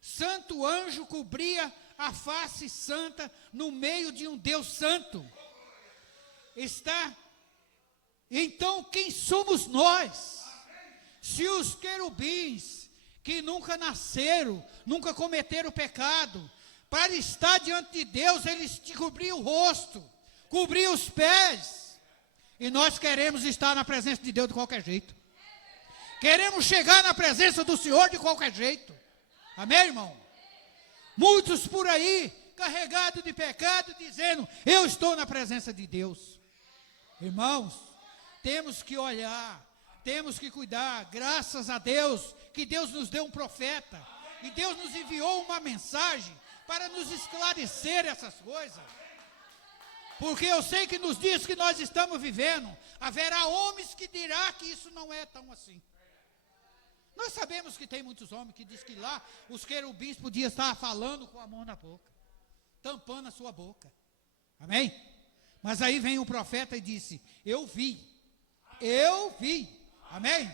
Santo anjo cobria a face santa no meio de um Deus santo. Então, quem somos nós? Se os querubins, que nunca nasceram, nunca cometeram pecado, para estar diante de Deus, eles te cobriam o rosto, cobriam os pés. E nós queremos estar na presença de Deus de qualquer jeito. Queremos chegar na presença do Senhor de qualquer jeito. Amém, irmão? Muitos por aí, carregados de pecado, dizendo, eu estou na presença de Deus. Irmãos, temos que olhar, temos que cuidar. Graças a Deus, que Deus nos deu um profeta. E Deus nos enviou uma mensagem para nos esclarecer essas coisas. Porque eu sei que nos dias que nós estamos vivendo, haverá homens que dirão que isso não é tão assim. Nós sabemos que tem muitos homens que dizem que lá os querubins podiam estar falando com a mão na boca, tampando a sua boca. Amém? Mas aí vem o profeta e disse, eu vi. Amém?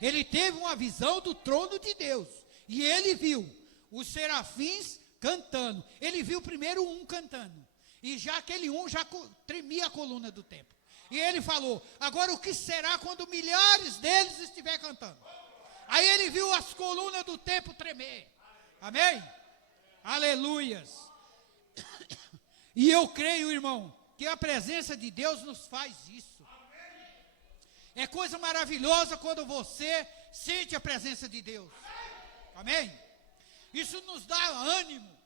Ele teve uma visão do trono de Deus. E ele viu os serafins cantando. Ele viu primeiro um cantando. E já aquele um já tremia a coluna do templo. E ele falou, agora o que será quando milhares deles estiver cantando? Aí ele viu as colunas do templo tremer. Amém? Aleluias. E eu creio, irmão, que a presença de Deus nos faz isso. É coisa maravilhosa quando você sente a presença de Deus. Amém? Isso nos dá ânimo,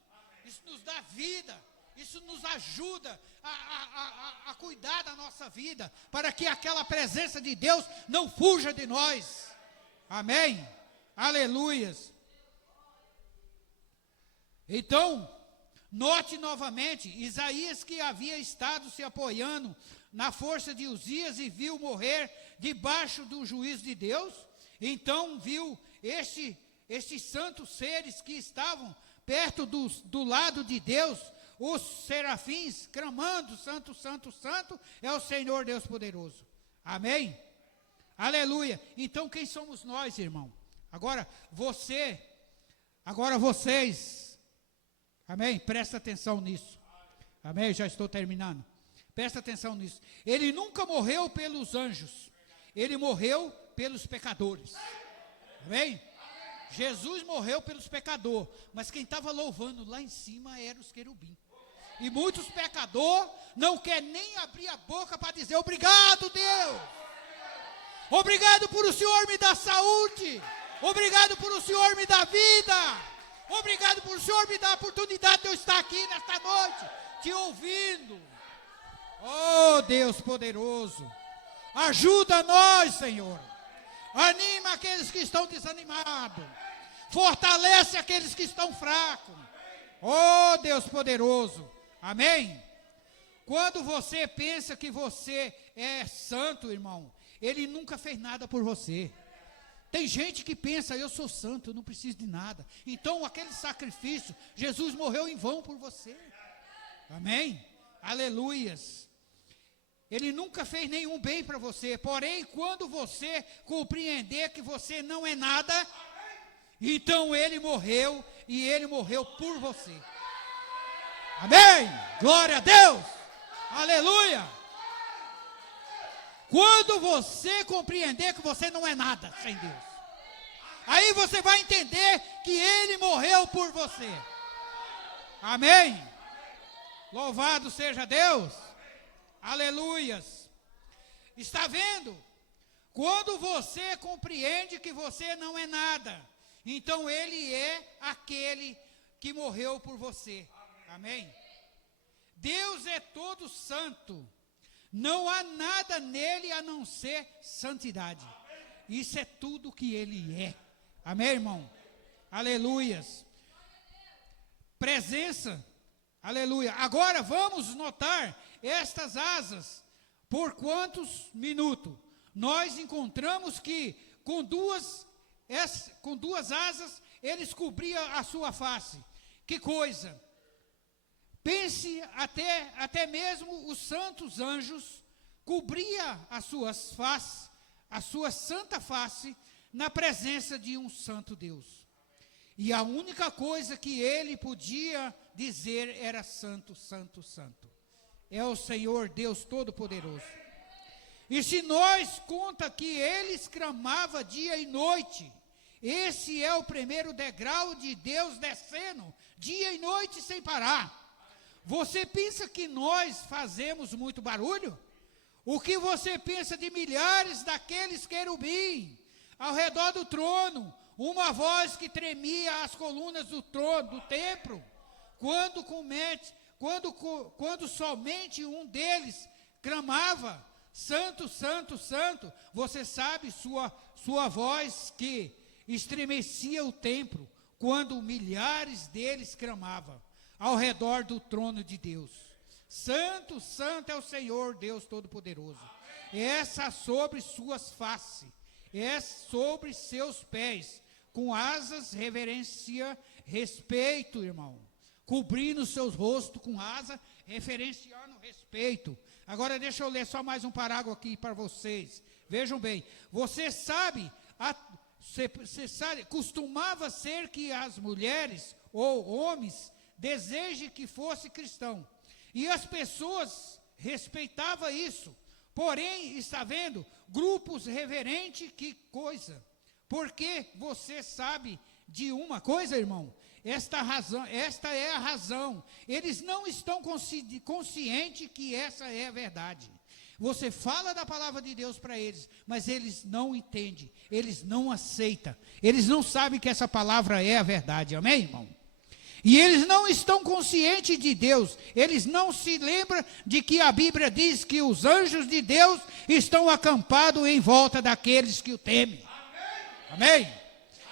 isso nos dá vida, isso nos ajuda a cuidar da nossa vida, para que aquela presença de Deus não fuja de nós. Amém? Aleluias. Então, note novamente, Isaías, que havia estado se apoiando na força de Uzias e viu morrer debaixo do juízo de Deus, então viu estes santos seres que estavam perto do lado de Deus, os serafins clamando, santo, santo, santo, é o Senhor Deus poderoso. Amém? Aleluia. Então quem somos nós, irmão? Agora vocês, amém? Presta atenção nisso. Amém? Já estou terminando. Presta atenção nisso. Ele nunca morreu pelos anjos. Ele morreu pelos pecadores. Amém? Jesus morreu pelos pecadores. Mas quem estava louvando lá em cima eram os querubins. E muitos pecadores não querem nem abrir a boca para dizer obrigado, Deus. Obrigado por o Senhor me dar saúde. Obrigado por o Senhor me dar vida. Obrigado por o Senhor me dar a oportunidade de eu estar aqui nesta noite, te ouvindo. Oh, Deus poderoso, ajuda nós, Senhor. Anima aqueles que estão desanimados. Fortalece aqueles que estão fracos. Oh, Deus poderoso. Amém? Quando você pensa que você é santo, irmão, Ele nunca fez nada por você. Tem gente que pensa, eu sou santo, eu não preciso de nada. Então, aquele sacrifício, Jesus morreu em vão por você. Amém? Aleluias. Ele nunca fez nenhum bem para você. Porém, quando você compreender que você não é nada, então Ele morreu, e Ele morreu por você. Amém? Glória a Deus. Aleluia. Quando você compreender que você não é nada sem Deus, aí você vai entender que Ele morreu por você. Amém? Louvado seja Deus. Aleluias. Está vendo? Quando você compreende que você não é nada, então Ele é aquele que morreu por você. Amém? Deus é todo santo. Não há nada nele a não ser santidade. Isso é tudo que ele é. Amém, irmão? Aleluias. Presença. Aleluia. Agora vamos notar estas asas. Por quantos minutos? Nós encontramos que com duas com duas asas, eles cobriam a sua face. Que coisa! Pense até mesmo os santos anjos cobria as suas faces, a sua santa face, na presença de um santo Deus. E a única coisa que ele podia dizer era santo, santo, santo. É o Senhor Deus Todo-Poderoso. E se nós conta que eles clamavam dia e noite, esse é o primeiro degrau de Deus descendo, dia e noite sem parar. Você pensa que nós fazemos muito barulho? O que você pensa de milhares daqueles querubins ao redor do trono, uma voz que tremia as colunas do trono, do templo, quando somente um deles clamava, santo, santo, santo, você sabe sua voz que estremecia o templo, quando milhares deles clamavam ao redor do trono de Deus. Santo, santo é o Senhor Deus Todo-Poderoso. Essa sobre suas faces, é sobre seus pés, com asas, reverência, respeito, irmão. Cobrindo seus rostos com asa, referenciando respeito. Agora deixa eu ler só mais um parágrafo aqui para vocês. Vejam bem, você sabe, costumava ser que as mulheres ou homens desejem que fosse cristão. E as pessoas respeitavam isso. Porém, está vendo, grupos reverentes, que coisa. Porque você sabe de uma coisa, irmão? Esta é a razão. Eles não estão conscientes que essa é a verdade. Você fala da palavra de Deus para eles, mas eles não entendem, eles não aceitam, eles não sabem que essa palavra é a verdade, amém, irmão? E eles não estão conscientes de Deus, eles não se lembram de que a Bíblia diz que os anjos de Deus estão acampados em volta daqueles que o temem. Amém?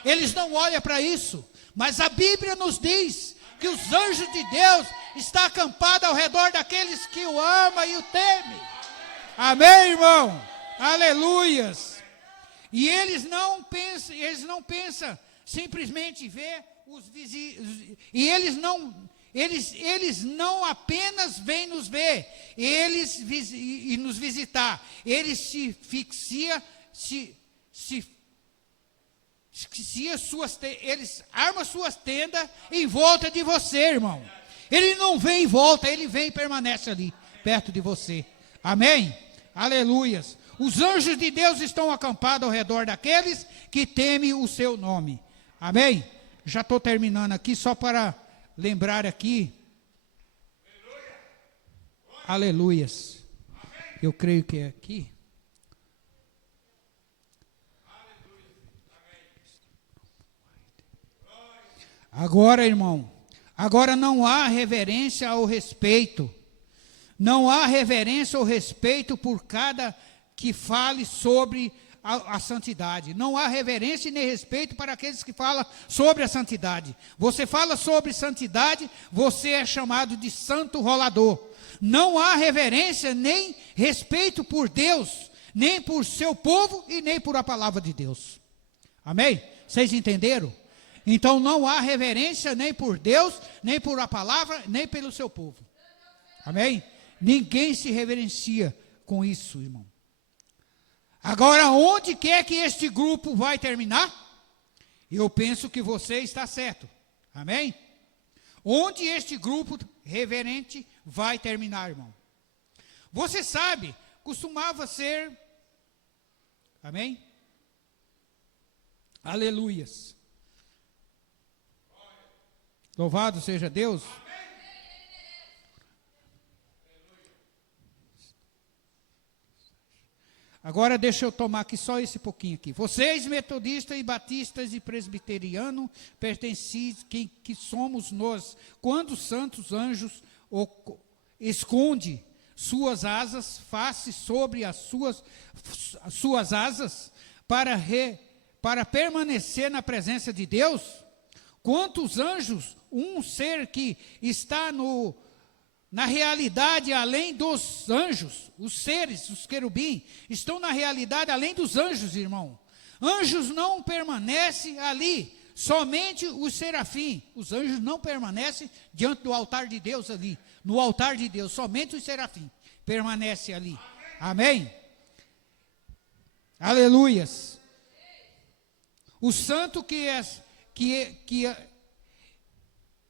Eles não olham para isso, mas a Bíblia nos diz que os anjos de Deus estão acampados ao redor daqueles que o amam e o temem. Amém, irmão? Aleluias. E eles não pensam simplesmente ver os vizinhos, e eles não apenas vêm nos ver, e nos visitar, eles eles armam suas tendas em volta de você, irmão. Ele não vem em volta, ele vem e permanece ali, perto de você. Amém? Aleluias. Os anjos de Deus estão acampados ao redor daqueles que temem o seu nome. Amém? Já estou terminando aqui, só para lembrar aqui. Aleluias. Eu creio que é aqui. Agora, irmão, agora não há reverência ao respeito. Não há reverência ou respeito por cada que fale sobre a santidade. Não há reverência nem respeito para aqueles que falam sobre a santidade. Você fala sobre santidade, você é chamado de santo rolador. Não há reverência nem respeito por Deus, nem por seu povo e nem por a palavra de Deus. Amém? Vocês entenderam? Então não há reverência nem por Deus, nem por a palavra, nem pelo seu povo. Amém? Ninguém se reverencia com isso, irmão. Agora, onde quer que este grupo vai terminar? Eu penso que você está certo. Amém? Onde este grupo reverente vai terminar, irmão? Você sabe, costumava ser... Amém? Aleluias. Louvado seja Deus. Agora deixa eu tomar aqui só esse pouquinho aqui. Vocês, metodistas e batistas e presbiterianos, pertencem, que somos nós, quando os santos anjos esconde suas asas, face sobre as suas asas, para permanecer na presença de Deus? Quantos anjos, um ser que está na realidade, além dos anjos, os seres, os querubins, estão na realidade além dos anjos, irmão. Anjos não permanecem ali, somente os serafins. Os anjos não permanecem diante do altar de Deus ali. No altar de Deus, somente os serafins permanecem ali. Amém? Aleluias. O santo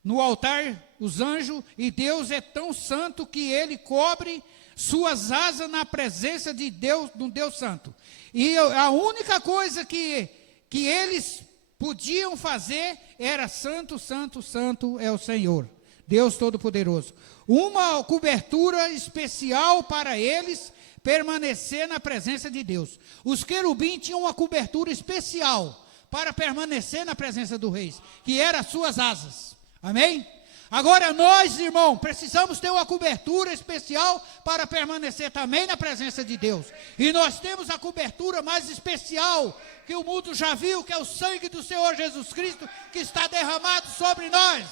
no altar, os anjos, e Deus é tão santo que ele cobre suas asas na presença de Deus, do Deus santo. E a única coisa que eles podiam fazer era santo, santo, santo é o Senhor, Deus Todo-Poderoso. Uma cobertura especial para eles permanecer na presença de Deus. Os querubins tinham uma cobertura especial para permanecer na presença do rei, que eram as suas asas. Amém? Agora nós, irmão, precisamos ter uma cobertura especial para permanecer também na presença de Deus. E nós temos a cobertura mais especial que o mundo já viu, que é o sangue do Senhor Jesus Cristo, que está derramado sobre nós.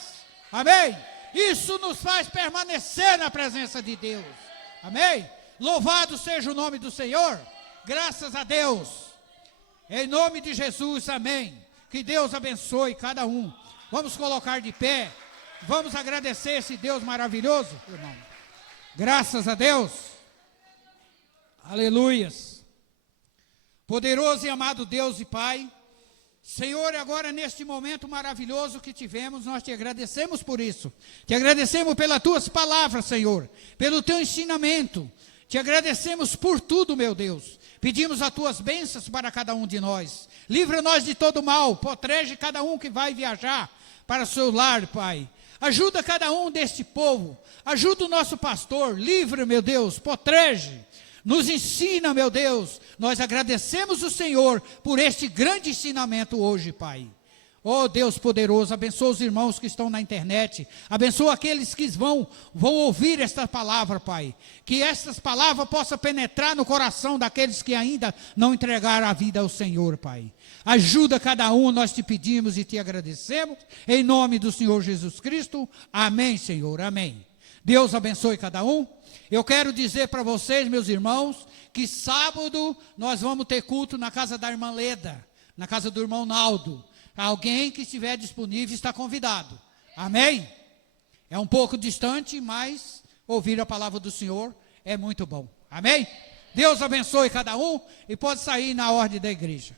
Amém? Isso nos faz permanecer na presença de Deus. Amém? Louvado seja o nome do Senhor. Graças a Deus. Em nome de Jesus, amém. Que Deus abençoe cada um. Vamos colocar de pé. Vamos agradecer esse Deus maravilhoso, irmão. Graças a Deus. Aleluias. Poderoso e amado Deus e Pai, Senhor, agora neste momento maravilhoso que tivemos, nós te agradecemos por isso. Te agradecemos pelas tuas palavras, Senhor, pelo teu ensinamento. Te agradecemos por tudo, meu Deus. Pedimos as tuas bênçãos para cada um de nós. Livra-nós de todo mal. Protege cada um que vai viajar para o seu lar, Pai. Ajuda cada um deste povo. Ajuda o nosso pastor. Livra, meu Deus. Protege. Nos ensina, meu Deus. Nós agradecemos o Senhor por este grande ensinamento hoje, Pai. Oh, Deus poderoso, abençoa os irmãos que estão na internet. Abençoa aqueles que vão ouvir esta palavra, Pai. Que estas palavras possam penetrar no coração daqueles que ainda não entregaram a vida ao Senhor, Pai. Ajuda cada um, nós te pedimos e te agradecemos. Em nome do Senhor Jesus Cristo. Amém, Senhor. Amém. Deus abençoe cada um. Eu quero dizer para vocês, meus irmãos, que sábado nós vamos ter culto na casa da irmã Leda, na casa do irmão Naldo. Alguém que estiver disponível está convidado. Amém? É um pouco distante, mas ouvir a palavra do Senhor é muito bom. Amém? Deus abençoe cada um e pode sair na ordem da igreja.